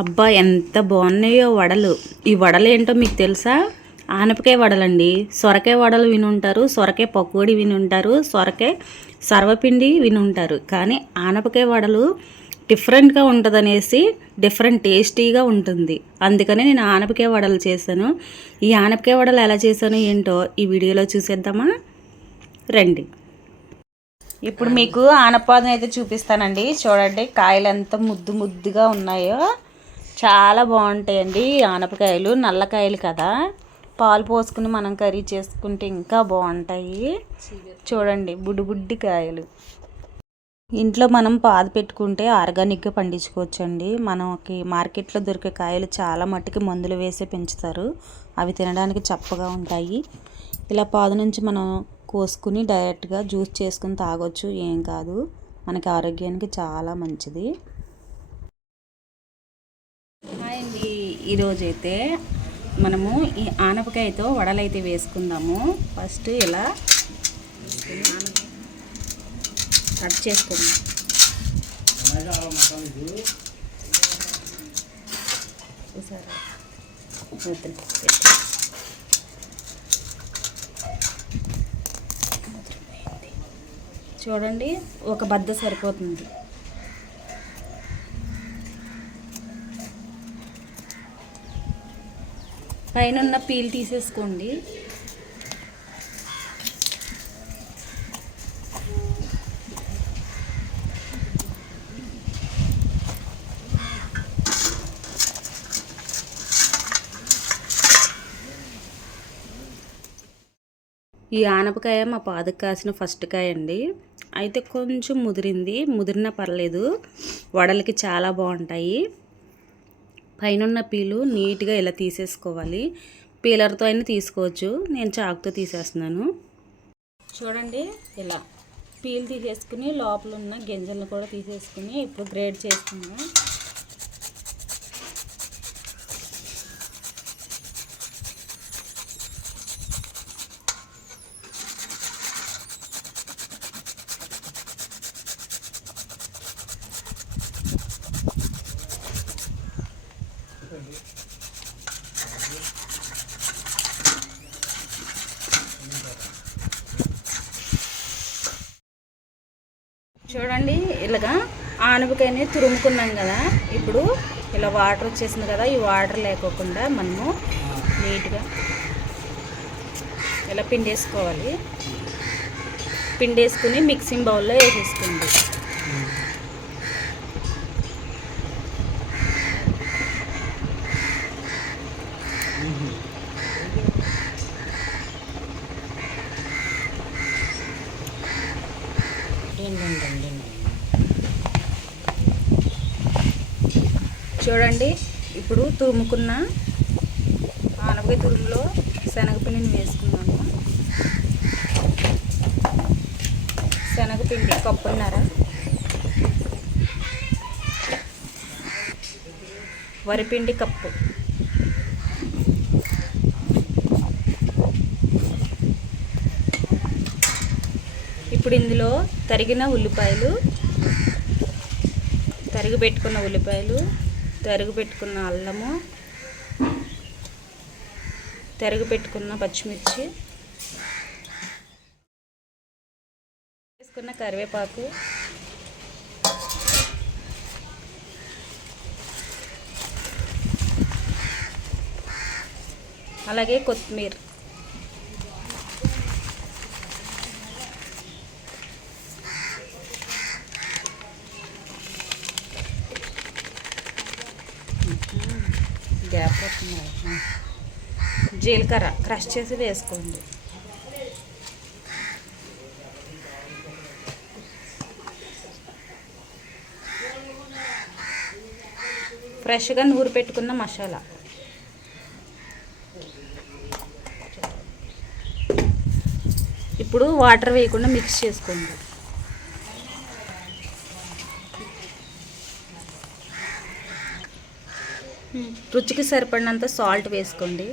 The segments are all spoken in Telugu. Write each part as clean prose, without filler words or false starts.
అబ్బా ఎంత బాగున్నాయో వడలు. ఈ వడలు ఏంటో మీకు తెలుసా? ఆనపకాయ వడలండి. సొరకాయ వడలు వినుంటారు, సొరకాయ పకోడీ వినుంటారు, సొరకాయ సర్వపిండి వినుంటారు. కానీ ఆనపకాయ వడలు డిఫరెంట్గా ఉంటుందనేసి, డిఫరెంట్ టేస్టీగా ఉంటుంది. అందుకనే నేను ఆనపకాయ వడలు చేశాను. ఈ ఆనపకాయ వడలు ఎలా చేశానో ఏంటో ఈ వీడియోలో చూసేద్దామా రండి. ఇప్పుడు మీకు ఆనపాదం అయితే చూపిస్తానండి. చూడండి కాయలు ఎంత ముద్దు ముద్దుగా ఉన్నాయో, చాలా బాగుంటాయండి. ఆనపకాయలు నల్లకాయలు కదా, పాలు పోసుకుని మనం కర్రీ చేసుకుంటే ఇంకా బాగుంటాయి. చూడండి బుడ్డి కాయలు. ఇంట్లో మనం పాదు పెట్టుకుంటే ఆర్గానిక్గా పండించుకోవచ్చండి. మనకి మార్కెట్లో దొరికే కాయలు చాలా మట్టుకి మందులు వేసి పెంచుతారు. అవి తినడానికి చప్పగా ఉంటాయి. ఇలా పాదు నుంచి మనం కోసుకుని డైరెక్ట్గా జ్యూస్ చేసుకుని తాగొచ్చు, ఏం కాదు. మనకి ఆరోగ్యానికి చాలా మంచిది. హాయ్ అండి, ఈరోజైతే మనము ఈ ఆనపకాయతో వడలైతే వేసుకుందాము. ఫస్ట్ ఇలా కట్ చేసుకుందాం. చూడండి ఒక బద్ద సరిపోతుంది. పైన ఉన్న పీల్ తీసేసుకోండి. ఈ ఆనపకాయ మా పాదకు కాసిన ఫస్ట్ కాయ అండి. అయితే కొంచెం ముదిరింది, ముదిరినా పర్లేదు, వడలకి చాలా బాగుంటాయి. పైన పీలు నీట్గా ఇలా తీసేసుకోవాలి. పీలర్తో అయినా తీసుకోవచ్చు, నేను చాకుతో తీసేస్తున్నాను. చూడండి ఇలా పీల్ తీసేసుకుని లోపల ఉన్న గింజలను కూడా తీసేసుకుని ఇప్పుడు గ్రేడ్ చేసుకుందాం. చూడండి ఇలాగా ఆనపకాయని తురుముకున్నాం కదా, ఇప్పుడు ఇలా వాటర్ వచ్చేసింది కదా, ఈ వాటర్ లేకోకుండా మనము నీట్గా ఇలా పిండేసుకోవాలి. పిండేసుకుని మిక్సింగ్ బౌల్లో వేసేసుకోండి. చూడండి ఇప్పుడు తురుముకున్న ఆనపకాయ తురుములో శనగపిండిని వేసుకున్నాము. శనగపిండి కప్పున్నర, వరిపిండి కప్పు, ఇప్పుడు ఇందులో తరిగిన ఉల్లిపాయలు, తరిగి పెట్టుకున్న ఉల్లిపాయలు, తరిగి పెట్టుకున్న అల్లము, తరిగి పెట్టుకున్న పచ్చిమిర్చి, వేసుకున్న కరివేపాకు, అలాగే కొత్తిమీర, గ్యాప్ వస్తుంది, జీలకర్ర క్రష్ చేసి వేసుకోండి. ఫ్రెష్గా నూరు పెట్టుకున్న మసాలా, ఇప్పుడు వాటర్ వేయకుండా మిక్స్ చేసుకోండి. రుచికి సరిపడినంత సాల్ట్ వేసుకోండి.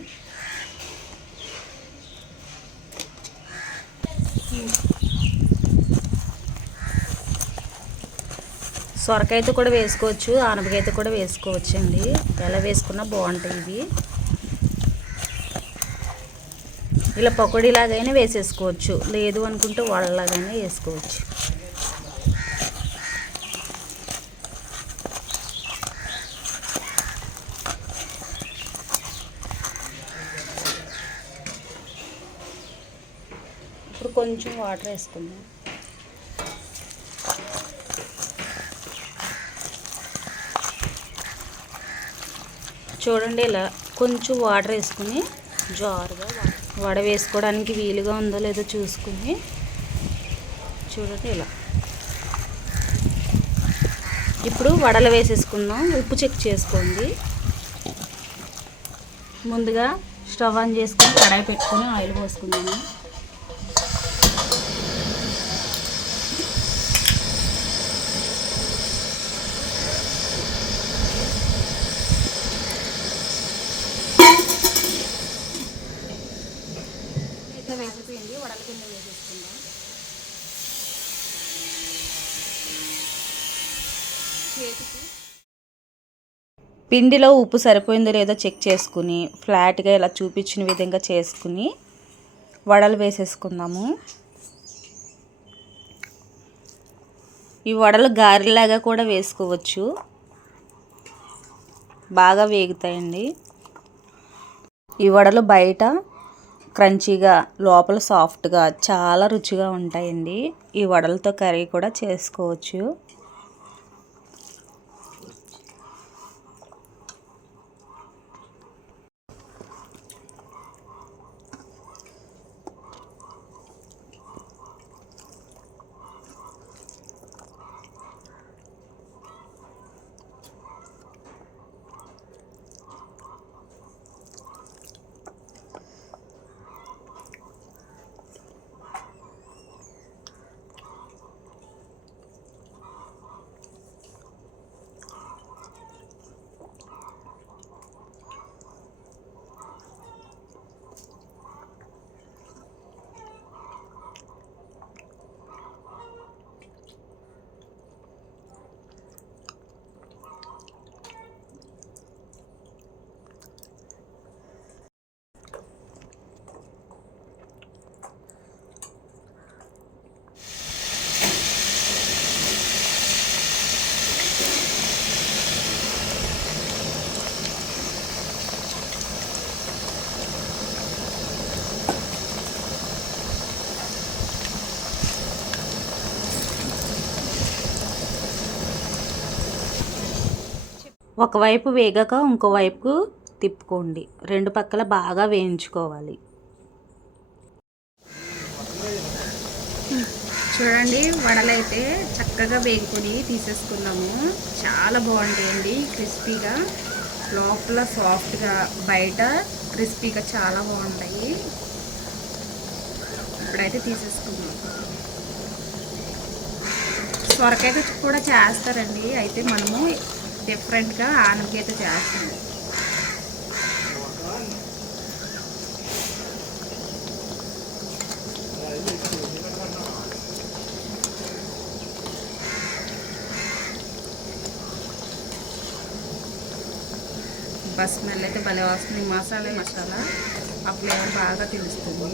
సొరకాయతో కూడా వేసుకోవచ్చు, ఆనపకాయతో కూడా వేసుకోవచ్చు అండి. ఎలా వేసుకున్నా బాగుంటాయి ఇవి. ఇలా పకోడీలాగైనా వేసేసుకోవచ్చు, లేదు అనుకుంటే వడలాగైనా వేసుకోవచ్చు. ఇప్పుడు కొంచెం వాటర్ వేసుకుందాం. చూడండి, ఇలా కొంచెం వాటర్ వేసుకుని జారుగా వడ వేసుకోవడానికి వీలుగా ఉందో లేదో చూసుకుని చూడండి ఇలా. ఇప్పుడు వడలు వేసేసుకుందాం. ఉప్పు చెక్ చేసుకోండి. ముందుగా స్టవ్ ఆన్ చేసుకొని కడాయి పెట్టుకొని ఆయిల్ పోసుకుందాము. వేసిపోయింది, వడల కింద వేసేసుకుందాం. పిండిలో ఉప్పు సరిపోయిందో లేదో చెక్ చేసుకుని ఫ్లాట్గా ఇలా చూపించిన విధంగా చేసుకుని వడలు వేసేసుకుందాము. ఈ వడలు గారెలాగా కూడా వేసుకోవచ్చు, బాగా వేగుతాయండి. ఈ వడలు బయట క్రంచీగా, లోపల సాఫ్ట్గా, చాలా రుచిగా ఉంటాయండి. ఈ వడలతో కర్రీ కూడా చేసుకోవచ్చు. ఒకవైపు వేగాక ఇంకోవైపు తిప్పుకోండి. రెండు పక్కల బాగా వేయించుకోవాలి. చూడండి, వడలు అయితే చక్కగా వేగుకొని తీసేసుకున్నాము. చాలా బాగుంటాయండి, క్రిస్పీగా, లోపల సాఫ్ట్గా, బయట క్రిస్పీగా, చాలా బాగుంటాయి. ఇప్పుడైతే తీసేసుకున్నాం. సొరకాయ కూడా చేస్తారండి, అయితే మనము డిఫరెంట్గా ఆనపకాయతో చేస్తాం. బస్ స్మెల్ అయితే భలే వస్తుంది. మసాలా ఆ ఫ్లేవర్ బాగా తెలుస్తుంది.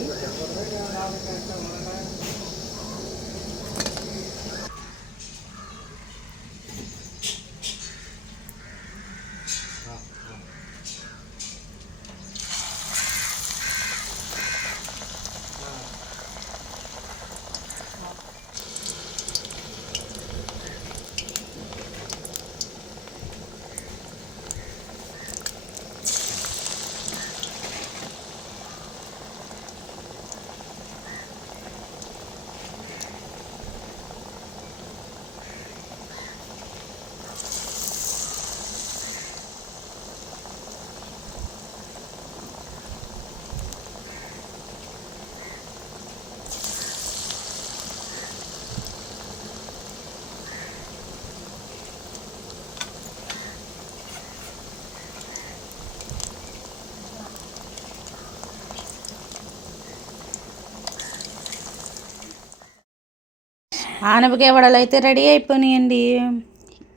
ఆనపకాయ వడలు అయితే రెడీ అయిపోయినాయండి.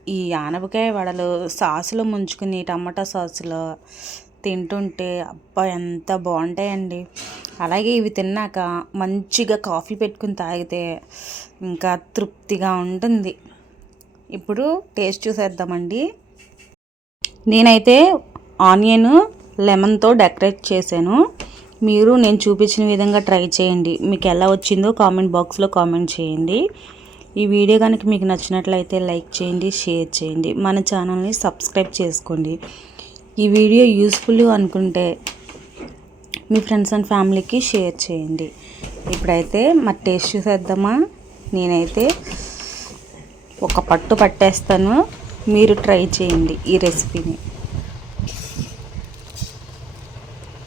ఈ ఆనపకాయ వడలు సాసులో ముంచుకుని టమాటా సాసులో తింటుంటే అబ్బా ఎంత బాగుంటాయండి. అలాగే ఇవి తిన్నాక మంచిగా కాఫీ పెట్టుకుని తాగితే ఇంకా తృప్తిగా ఉంటుంది. ఇప్పుడు టేస్ట్ చూసేద్దామండి. నేనైతే ఆనియన్ లెమన్తో డెకరేట్ చేశాను. మీరు నేను చూపించిన విధంగా ట్రై చేయండి. మీకు ఎలా వచ్చిందో కామెంట్ బాక్స్లో కామెంట్ చేయండి. ఈ వీడియో కనుక మీకు నచ్చినట్లయితే లైక్ చేయండి, షేర్ చేయండి, మన ఛానల్ని సబ్స్క్రైబ్ చేసుకోండి. ఈ వీడియో యూస్ఫుల్ అనుకుంటే మీ ఫ్రెండ్స్ అండ్ ఫ్యామిలీకి షేర్ చేయండి. ఇప్పుడైతే మరి టేస్ట్ చూసేద్దామా. నేనైతే ఒక పట్టు పట్టేస్తాను, మీరు ట్రై చేయండి ఈ రెసిపీని.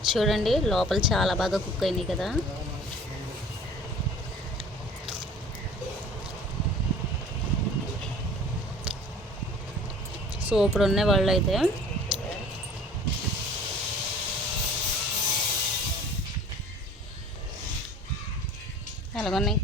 చూడండి లోపల చాలా బాగా కుక్ అయినాయి కదా. సూపర్ ఉన్నాయి వాళ్ళు అయితే. ఎలాగున్నాయి?